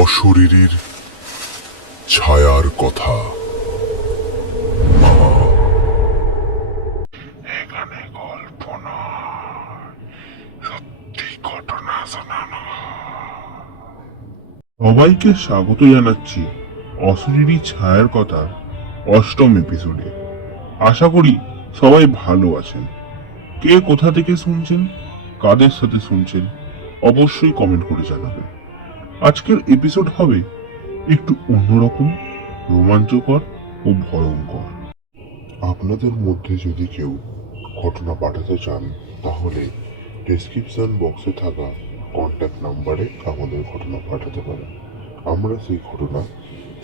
অশরীরীর ছায়ার কথা। এখানে গল্প নয়, সত্যি ঘটনা শোনানো। সবাইকে স্বাগত জানাচ্ছি অশরীরী ছায়ার কথা অষ্টম এপিসোডে। আশা করি সবাই ভালো আছেন। কে কোথা থেকে শুনছেন, কাদের সাথে শুনছেন, অবশ্যই কমেন্ট করে জানাবেন। আজকের এপিসোড হবে একটু অন্যরকম, রোমাঞ্চকর ও ভয়ঙ্কর। আপনাদের মধ্যে যদি কেউ ঘটনা পাঠাতে চান তাহলে ডেসক্রিপশন বক্সে থাকা কন্ট্যাক্ট নাম্বারে আমাদের ঘটনা পাঠাতে পারেন। আমরা সেই ঘটনা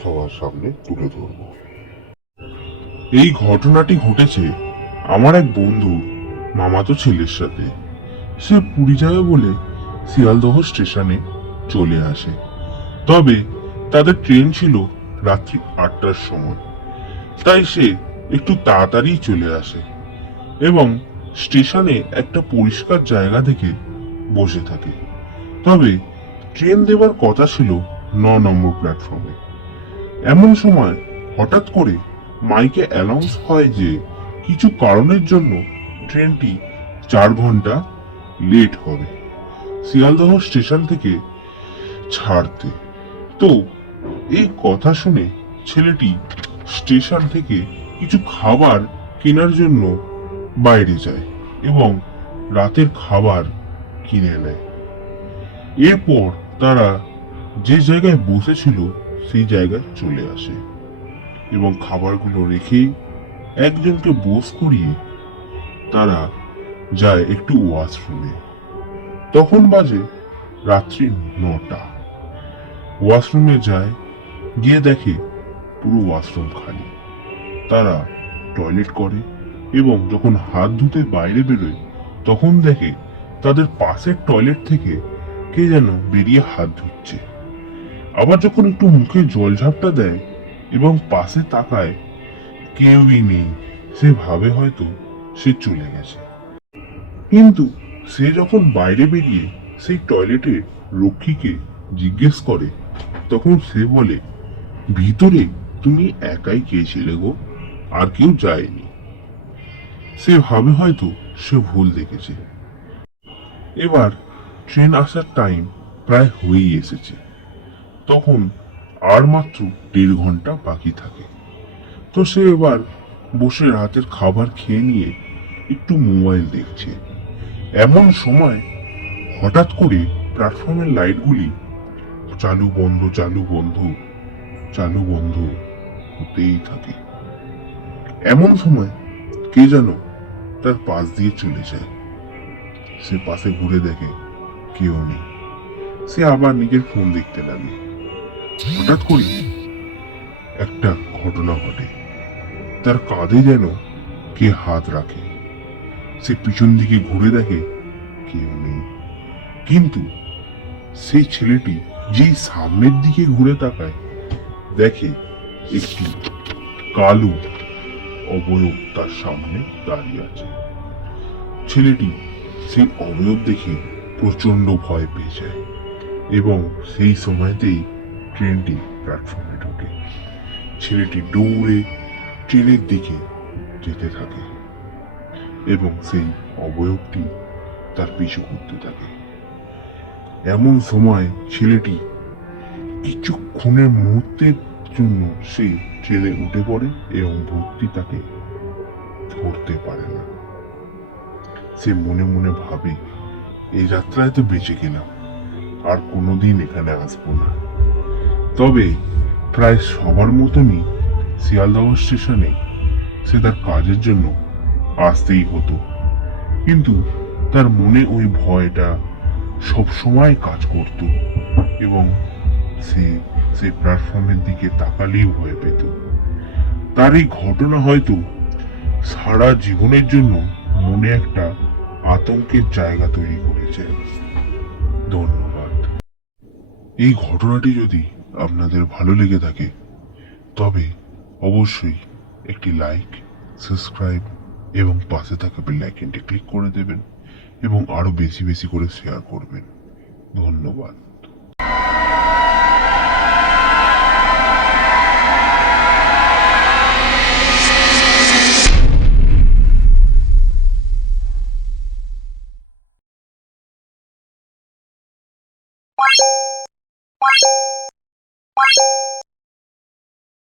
সবার সামনে তুলে ধরব। এই ঘটনাটি ঘটেছে আমার এক বন্ধু মামাতো ছেলের সাথে। সে পুরী যাবে বলে শিয়ালদহ স্টেশনে চলে আসে। তবে তাদের ট্রেন ছিল রাত্রি 8টার সময়, তাই সে একটু তাড়াতাড়ি চলে আসে এবং স্টেশনে একটা পরিষ্কার জায়গা দেখে বসে থাকে। তবে ট্রেন দেবার কথা ছিল 9 নম্বর প্ল্যাটফর্মে। এমন সময় হঠাৎ করে মাইকে অ্যানাউন্স হয় যে কিছু কারণের জন্য ট্রেনটি 4 ঘন্টা লেট হবে শিয়ালদহ স্টেশন থেকে ছাড়তে। তো এই কথা শুনে ছেলেটি স্টেশন থেকে কিছু খাবার কেনার জন্য বাইরে যায় এবং রাতের খাবার কিনে নেয়। এরপর তারা যে জায়গায় বসেছিল সেই জায়গায় চলে আসে এবং খাবারগুলো রেখে একজনকে বস করিয়ে তারা যায় একটু ওয়াশরুমে। তখন বাজে রাত্রি 9টা। ওয়াশরুমে যায়, গিয়ে দেখে পুরো ওয়াশরুম খালি। তারা টয়লেট করে এবং যখন হাত ধুতে বাইরে বেরোয় তখন দেখে তাদের পাশের টয়লেট থেকে কে যেন বেরিয়ে হাত ধুচ্ছে। আবার যখন একটু মুখে জল ঝাপটা দেয় এবং পাশে তাকায়, কেউই নেই। সে ভাবে হয়তো সে চলে গেছে। কিন্তু সে যখন বাইরে বেরিয়ে সেই টয়লেটের রক্ষীকে জিজ্ঞেস করে তখন সে বলে, ভিতরে তুমি একাই গিয়েছিলে গো, আর কেউ যায়নি। সে ভাবে হয়তো সে ভুল দেখেছে। এবার ট্রেন আসার টাইম প্রায় হয়েই এসেছে। তখন আর মাত্র 1.5 ঘন্টা বাকি থাকে। তো সে এবার বসে রাতের খাবার খেয়ে নিয়ে একটু মোবাইল দেখছে। এমন সময় হঠাৎ করে প্ল্যাটফর্মের লাইটগুলি চালু বন্ধ চালু বন্ধ চালু বন্ধ হতেই থাকে। এমন সময় কে যেন তার পাশ দিয়ে চলে যায়। সে পাশে ঘুরে দেখে কেউ নেই। সে আবার নিজের ফোন দেখতে লাগে। হঠাৎ করে একটা ঘটনা ঘটে। তার কাঁধে যেন কে হাত রাখে। সে পিছন দিকে ঘুরে দেখে কেউ নেই। কিন্তু সেই ছেলেটি যেই সামনের দিকে ঘুরে তাকায় দেখে একটি কালো অবয়ব তার সামনে দাঁড়িয়ে আছে। ছেলেটি সেই অবয়ব দেখে প্রচন্ড ভয় পেয়ে যায় এবং সেই সময়তেই ট্রেনটি প্ল্যাটফর্মে ঢোকে। ছেলেটি দৌড়ে ট্রেনের দিকে যেতে থাকে এবং সেই অবয়বটি তার পিছু করতে থাকে। এমন সময় ছেলেটি কিছুক্ষণের মুহূর্তের জন্য সে ট্রেনে উঠে পড়ে এবং ভূতটি তাকে ধরতে পারে না। সে মনে মনে ভাবে, এই যাত্রায় তো বেঁচে গেলাম, আর কোনোদিন এখানে আসবো না। তবে প্রায় সবার মতনই শিয়ালদহ স্টেশনে সে তার কাজের জন্য আসতেই হতো। কিন্তু তার মনে ওই ভয়টা সব সময় কাজ করত এবং সে সেই প্ল্যাটফর্মের দিকে তাকালেই ভয় পেত। তার এই ঘটনা হয়তো সারা জীবনের জন্য মনে একটা আতঙ্কের জায়গা তৈরি করেছে। ধন্যবাদ। এই ঘটনাটি যদি আপনাদের ভালো লেগে থাকে তবে অবশ্যই একটি লাইক, সাবস্ক্রাইব এবং পাশে থাকা বেল আইকনটি ক্লিক করে দেবেন এবং আরো বেশি বেশি করে শেয়ার করবেন। ধন্যবাদ।